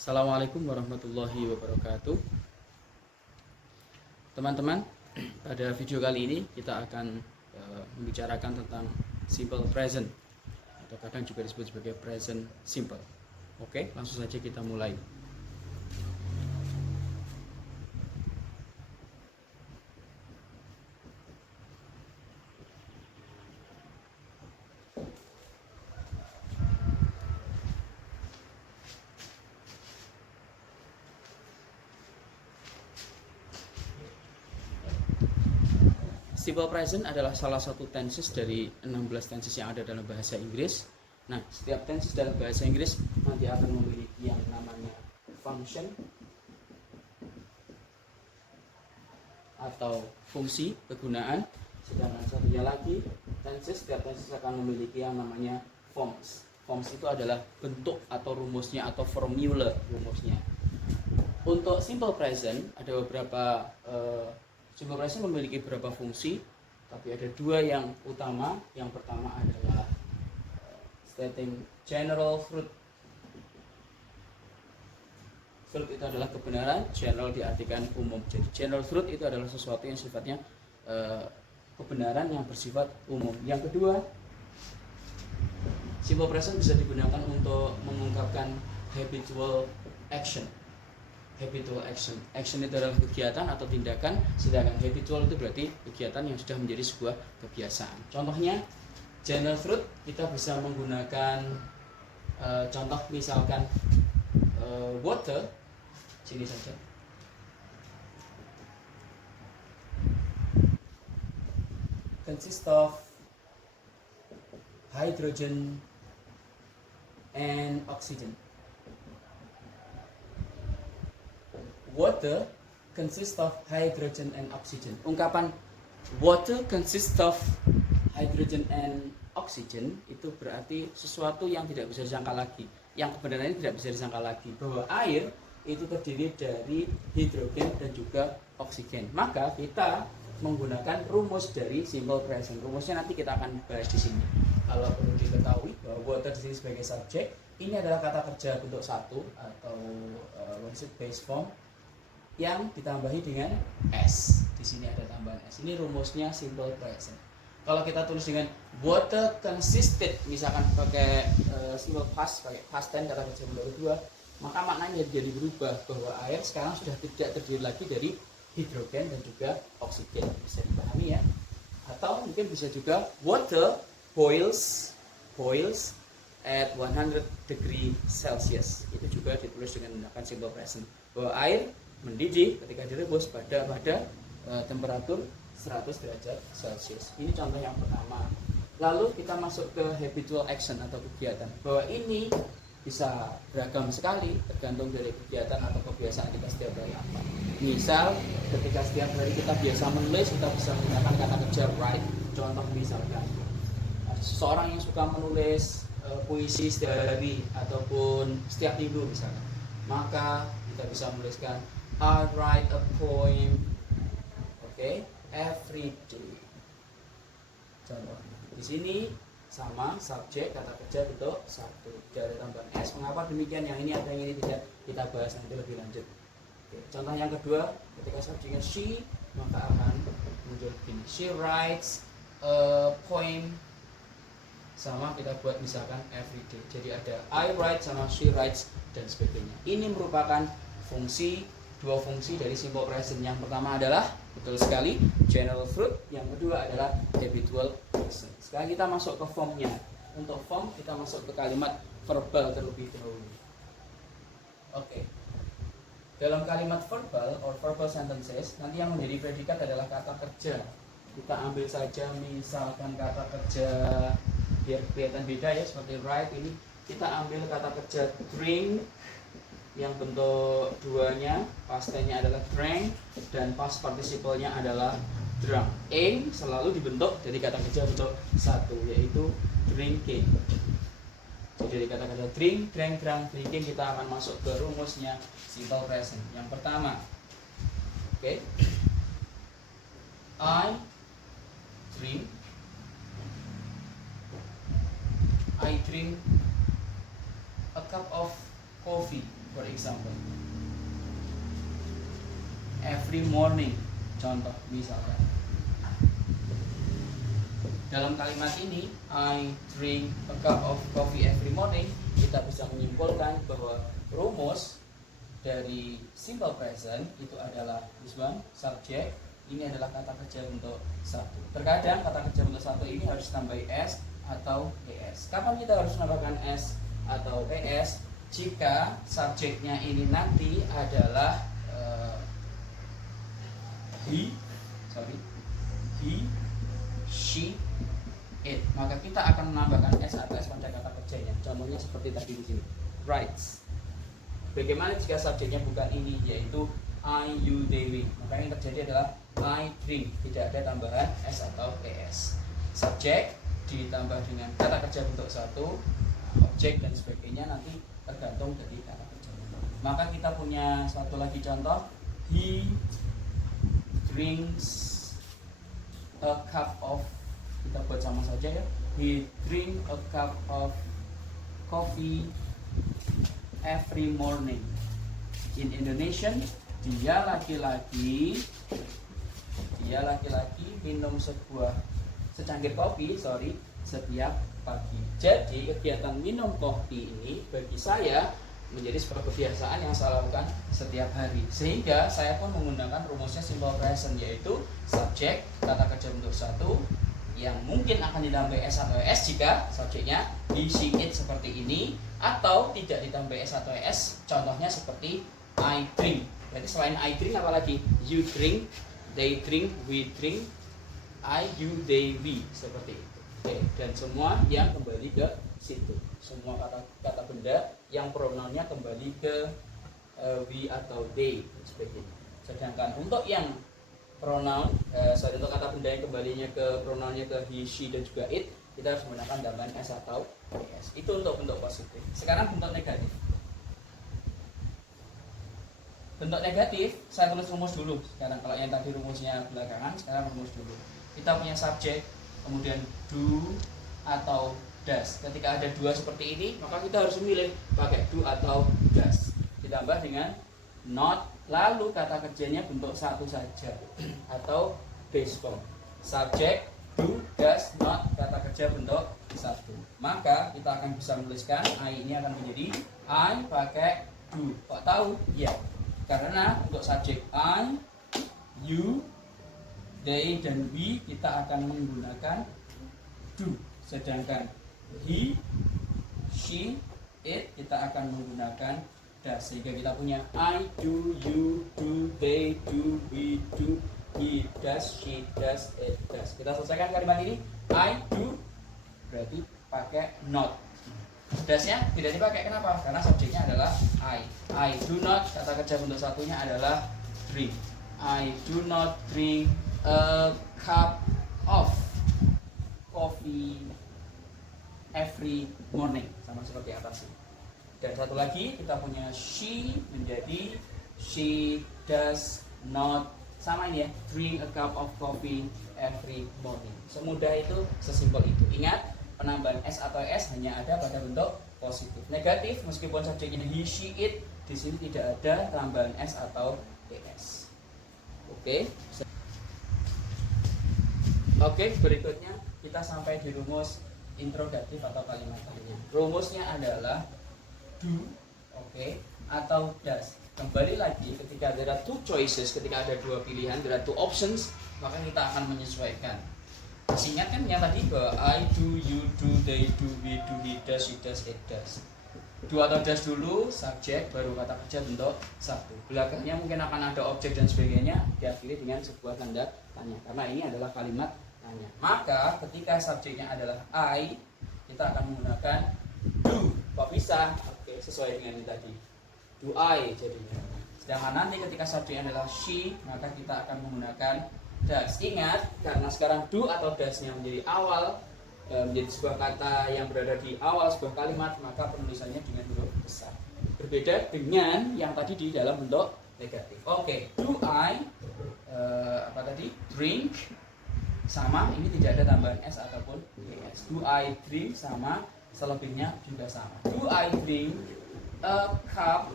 Assalamualaikum warahmatullahi wabarakatuh. Teman-teman, pada video kali ini kita akan membicarakan tentang simple present atau kadang juga disebut sebagai present simple. Oke, langsung saja kita mulai. Simple present adalah salah satu tenses dari 16 tenses yang ada dalam bahasa Inggris. Nah, setiap tenses dalam bahasa Inggris nanti akan memiliki yang namanya function atau fungsi kegunaan. Sedangkan satunya lagi, setiap tenses akan memiliki yang namanya forms. Forms itu adalah bentuk atau rumusnya atau formula rumusnya. Untuk simple present ada beberapa simple present memiliki beberapa fungsi, tapi ada dua yang utama. Yang pertama adalah stating general truth. Truth itu adalah kebenaran, general diartikan umum. Jadi general truth itu adalah sesuatu yang sifatnya kebenaran yang bersifat umum. Yang kedua, simple present bisa digunakan untuk mengungkapkan habitual action. Habitual action. Action itu adalah kegiatan atau tindakan, sedangkan habitual itu berarti kegiatan yang sudah menjadi sebuah kebiasaan. Contohnya, general truth kita bisa menggunakan contoh misalkan water, sini saja. Consists of hydrogen and oxygen. Water consists of hydrogen and oxygen. Ungkapan water consists of hydrogen and oxygen itu berarti sesuatu yang tidak bisa disangka lagi, yang kebenarannya tidak bisa disangka lagi, bahwa air itu terdiri dari hidrogen dan juga oksigen. Maka kita menggunakan rumus dari simple present. Rumusnya nanti kita akan bahas di sini. Kalau perlu diketahui bahwa water di sini sebagai subjek, ini adalah kata kerja bentuk satu atau base form yang ditambahi dengan S. Di sini ada tambahan S. Ini rumusnya simple present. Kalau kita tulis dengan water consisted, misalkan pakai simple past, pakai past tense kata kerja bentuk kedua, maka maknanya jadi berubah bahwa air sekarang sudah tidak terdiri lagi dari hidrogen dan juga oksigen. Bisa dipahami ya? Atau mungkin bisa juga water boils at 100 degree Celsius. Itu juga ditulis dengan menggunakan simple present. Bahwa air mendidih ketika direbus pada temperatur 100 derajat Celcius. Ini contoh yang pertama. Lalu kita masuk ke habitual action atau kegiatan. Bahwa ini bisa beragam sekali tergantung dari kegiatan atau kebiasaan kita setiap hari apa. Misal ketika setiap hari kita biasa menulis, kita bisa menggunakan kata kerja write. Contoh misalkan seseorang yang suka menulis puisi setiap hari ataupun setiap minggu misalkan, maka kita bisa menuliskan I write a poem, every day. Contoh di sini sama subjek kata kerja bentuk satu dari tambahan S. Mengapa demikian? Yang ini ada, yang ini tidak. Kita bahas nanti lebih lanjut. Contoh yang kedua, ketika subjeknya she, maka akan muncul begini. She writes a poem. Sama kita buat misalkan every day. Jadi ada I write sama she writes dan sebagainya. Ini merupakan dua fungsi dari simple present. Yang pertama adalah betul sekali general truth, yang kedua adalah habitual action. Sekarang kita masuk ke formnya. Untuk form kita masuk ke kalimat verbal terlebih dahulu. Dalam kalimat verbal or verbal sentences, nanti yang menjadi predikat adalah kata kerja. Kita ambil saja misalkan kata kerja biar kelihatan beda ya, seperti write ini kita ambil kata kerja drink yang bentuk duanya, past tense-nya adalah drank dan past participle-nya adalah drunk. Aim selalu dibentuk dari kata kerja bentuk satu, yaitu drinking. Jadi dari kata kerja drink, drank, drunk, drinking, kita akan masuk ke rumusnya simple present. Yang pertama, I drink a cup of coffee. For example, every morning. Contoh misalkan dalam kalimat ini, I drink a cup of coffee every morning, kita bisa menyimpulkan bahwa rumus dari simple present itu adalah this one, subject. Ini adalah kata kerja bentuk satu. Terkadang kata kerja bentuk satu ini harus tambahi s atau es. Kapan kita harus menambahkan s atau es? Jika subjeknya ini nanti adalah he, she, it, maka kita akan menambahkan s atau s pada kata kerjanya. Contohnya seperti tadi di sini, writes. Bagaimana jika subjeknya bukan ini, yaitu I, you, they, we? Maka yang terjadi adalah I drink, tidak ada tambahan s atau es. Subjek ditambah dengan kata kerja bentuk satu, objek dan sebagainya nanti tergantung dari kata kerjanya. Maka kita punya satu lagi contoh, he drinks a cup of, kita buat sama saja ya, he drink a cup of coffee every morning. In Indonesian, dia laki-laki minum secangkir kopi setiap pagi. Jadi kegiatan minum kopi ini bagi saya menjadi sebuah kebiasaan yang saya lakukan setiap hari, sehingga saya pun menggunakan rumusnya simple present, yaitu subjek kata kerja bentuk satu yang mungkin akan ditambahi s atau es jika subjeknya he, she, it seperti ini, atau tidak ditambahi s atau es, contohnya seperti I drink. Berarti selain I drink apalagi? You drink, they drink, we drink, I, you, they, we, seperti itu. Oke, dan semua yang kembali ke situ, semua kata benda yang pronounnya kembali ke we atau they dan sebagainya. Sedangkan untuk yang pronoun, untuk kata benda yang kembalinya ke pronounnya ke he, she dan juga it, kita harus menggunakan tambahan s atau es. Itu untuk bentuk positif. Sekarang bentuk negatif. Bentuk negatif, saya tulis rumus dulu. Sekarang kalau yang tadi rumusnya belakangan, sekarang rumus dulu. Kita punya subjek, kemudian do atau does. Ketika ada dua seperti ini, maka kita harus memilih pakai do atau does. Ditambah dengan not, lalu kata kerjanya bentuk satu saja atau base form. Subjek, do, does, not, kata kerja bentuk satu. Maka kita akan bisa menuliskan I ini akan menjadi I pakai do. Kok tahu? Ya, karena untuk subjek I, you, they, dan we kita akan menggunakan do. Sedangkan he, she, it kita akan menggunakan does. Sehingga kita punya I do, you do, they do, we do, he does, she does, it does. Kita selesaikan kalimat ini. I do berarti pakai not. Does-nya tidak dipakai, kenapa? Karena subjeknya adalah I do not, kata kerja bentuk satunya adalah drink. I do not drink a cup of coffee every morning, sama seperti atas. Dan satu lagi kita punya she menjadi she does not, sama ini ya, drink a cup of coffee every morning. Semudah itu, sesimpel itu. Ingat, penambahan s atau s hanya ada pada bentuk positif. Negatif, meskipun subjeknya he, she, it, di sini tidak ada tambahan s atau es. Oke, berikutnya kita sampai di rumus interrogatif atau kalimat tanya. Rumusnya adalah do, atau does. Kembali lagi, ketika ada two choices, ketika ada dua pilihan, ada two options, maka kita akan menyesuaikan. Masih ingat kan yang tadi bahwa I do, you do, they do, we do, he does, it does. Do atau does dulu, subjek, baru kata kerja bentuk satu. Belakangnya mungkin akan ada objek dan sebagainya, diakhiri dengan sebuah tanda tanya. Karena ini adalah kalimat tanya. Maka ketika subjeknya adalah I, kita akan menggunakan do. Kok bisa? Sesuai dengan ini tadi. Do I jadinya. Sedangkan nanti ketika subjeknya adalah she, maka kita akan menggunakan does. Ingat, karena sekarang do atau does-nya menjadi awal, menjadi sebuah kata yang berada di awal sebuah kalimat, maka penulisannya dengan huruf besar. Berbeda dengan yang tadi di dalam bentuk negatif. Do I drink, sama, ini tidak ada tambahan s ataupun es. Do I drink sama, selebihnya juga sama. Do I drink a cup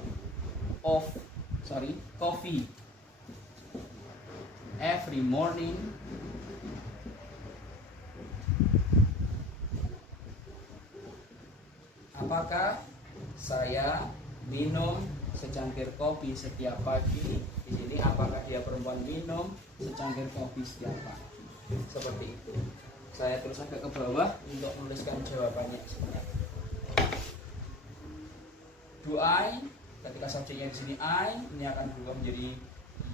of coffee every morning. Apakah saya minum secangkir kopi setiap pagi? Di sini apakah dia perempuan minum secangkir kopi setiap pagi? Seperti itu. Saya tulis agak ke bawah untuk menuliskan jawabannya. Do I? Ketika subjeknya di sini I, ini akan berubah menjadi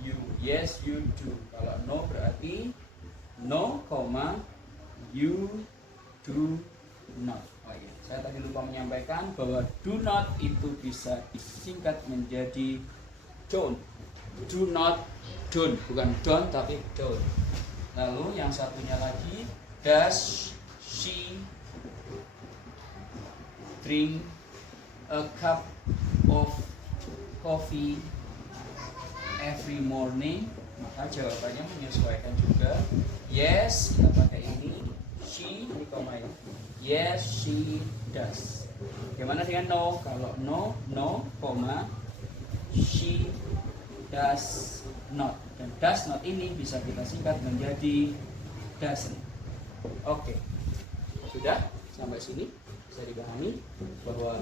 you. Yes, you do. Kalau no berarti no, you do not. Oh iya, saya tadi lupa menyampaikan bahwa do not itu bisa disingkat menjadi don't. Do not, don't, bukan don't tapi don't. Lalu yang satunya lagi, does she drink a cup of coffee every morning? Maka jawabannya menyesuaikan juga. Yes, kita pakai ini. She, ini koma ini. Yes, she does. Bagaimana dengan no? Kalau no, koma, she does not. Dan does not ini bisa kita singkat menjadi doesn't. Oke, sudah sampai sini bisa dipahami bahwa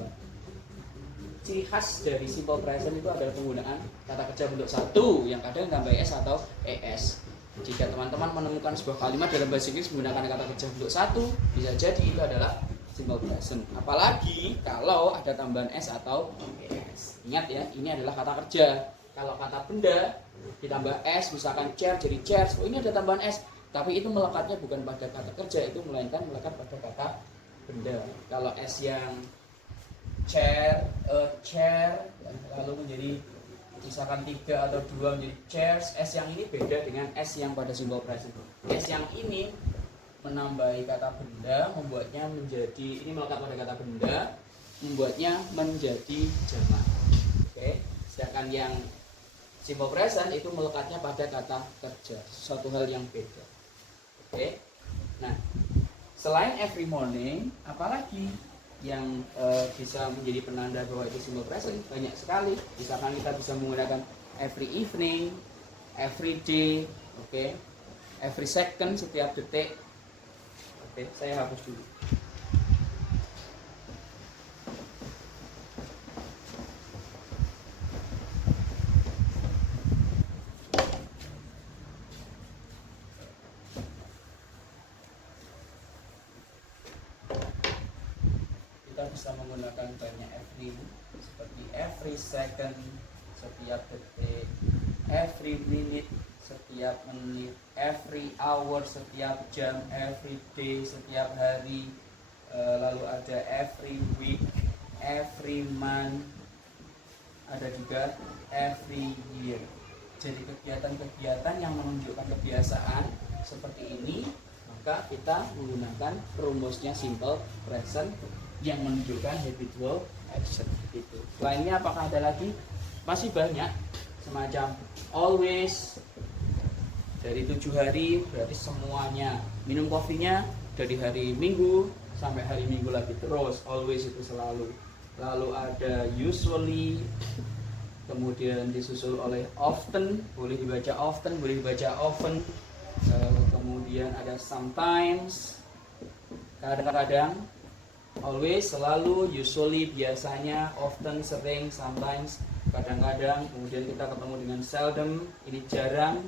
ciri khas dari simple present itu adalah penggunaan kata kerja bentuk satu yang kadang tambah es atau es. Jika teman-teman menemukan sebuah kalimat dalam bahasa Inggris menggunakan kata kerja bentuk satu, bisa jadi itu adalah simple present. Apalagi kalau ada tambahan s atau es. Ingat ya, ini adalah kata kerja. Kalau kata benda ditambah s, misalkan chair jadi chairs, oh ini ada tambahan s, tapi itu melekatnya bukan pada kata kerja, itu melainkan melekat pada kata benda. Kalau s yang chair, chair, lalu menjadi misalkan 3 atau 2 menjadi chairs, s yang ini beda dengan s yang pada simple present. S yang ini menambahi kata benda, membuatnya menjadi, ini melekat pada kata benda, membuatnya menjadi jamak. Oke, sedangkan yang simple present itu melekatnya pada kata kerja, suatu hal yang beda. Oke, nah selain every morning, apalagi yang bisa menjadi penanda bahwa itu simple present? Banyak sekali. Misalkan kita bisa menggunakan every evening, every day, oke, every second, setiap detik. Oke, saya hapus dulu. Bisa menggunakan banyak every, seperti every second, setiap detik, every minute, setiap menit, every hour, setiap jam, every day, setiap hari, lalu ada every week, every month, ada juga every year. Jadi kegiatan-kegiatan yang menunjukkan kebiasaan seperti ini, maka kita menggunakan rumusnya simple present yang menunjukkan habitual action itu. Lainnya apakah ada lagi? Masih banyak, semacam always dari 7 hari berarti semuanya. Minum kopinya dari hari Minggu sampai hari Minggu lagi terus, always itu selalu. Lalu ada usually, kemudian disusul oleh often, boleh dibaca often, boleh dibaca often. Kemudian ada sometimes, kadang-kadang, always, selalu, usually, biasanya, often, sering, sometimes, kadang-kadang. Kemudian kita ketemu dengan seldom, ini jarang,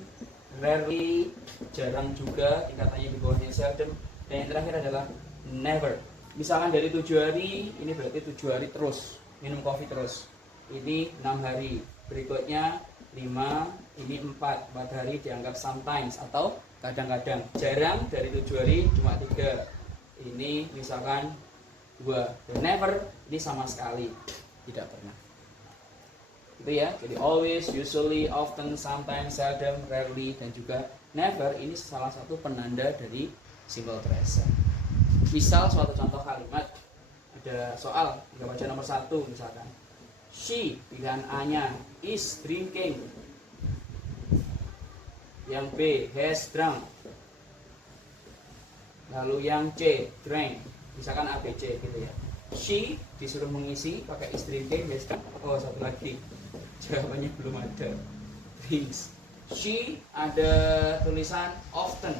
rarely, jarang juga, tingkatannya di bawahnya seldom. Dan yang terakhir adalah never. Misalkan dari 7 hari, ini berarti 7 hari terus minum kopi terus. Ini 6 hari, berikutnya 5, ini 4 hari dianggap sometimes atau kadang-kadang. Jarang dari 7 hari cuma 3, ini misalkan 2. Dan never ini sama sekali tidak pernah. Itu ya. Jadi always, usually, often, sometimes, seldom, rarely, dan juga never ini salah satu penanda dari simple present. Misal suatu contoh kalimat, ada soal, kita baca nomor 1 misalkan. She, pilihan A-nya, is drinking. Yang B, has drunk. Lalu yang C, drank. Misalkan ABC gitu ya. She disuruh mengisi pakai is drinking, has drunk. Oh, satu lagi. Jawabannya belum ada. Drinks. She ada tulisan often.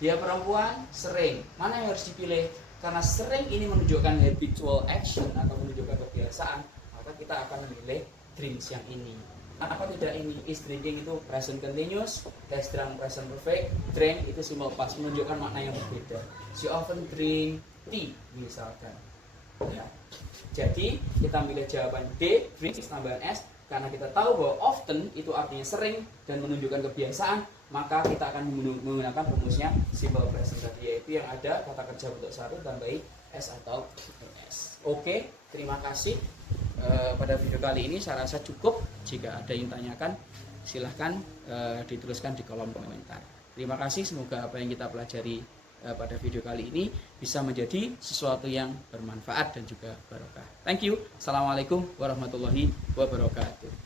Dia perempuan, sering. Mana yang harus dipilih? Karena sering ini menunjukkan habitual action atau menunjukkan kebiasaan, maka kita akan memilih drinks yang ini. Apa tidak ini? Is drinking itu present continuous, has drunk present perfect, drank itu simple past, menunjukkan makna yang berbeda. She often drink tea misalkan. Ya. Jadi kita pilih jawaban D, drinks tambahan S. Karena kita tahu bahwa often itu artinya sering dan menunjukkan kebiasaan, maka kita akan menggunakan rumusnya simple present tadi, yaitu yang ada kata kerja bentuk satu tambahi S atau S. Oke, terima kasih. Pada video kali ini saya rasa cukup. Jika ada yang tanyakan, silahkan dituliskan di kolom komentar. Terima kasih, semoga apa yang kita pelajari pada video kali ini bisa menjadi sesuatu yang bermanfaat dan juga barokah. Thank you. Assalamualaikum warahmatullahi wabarakatuh.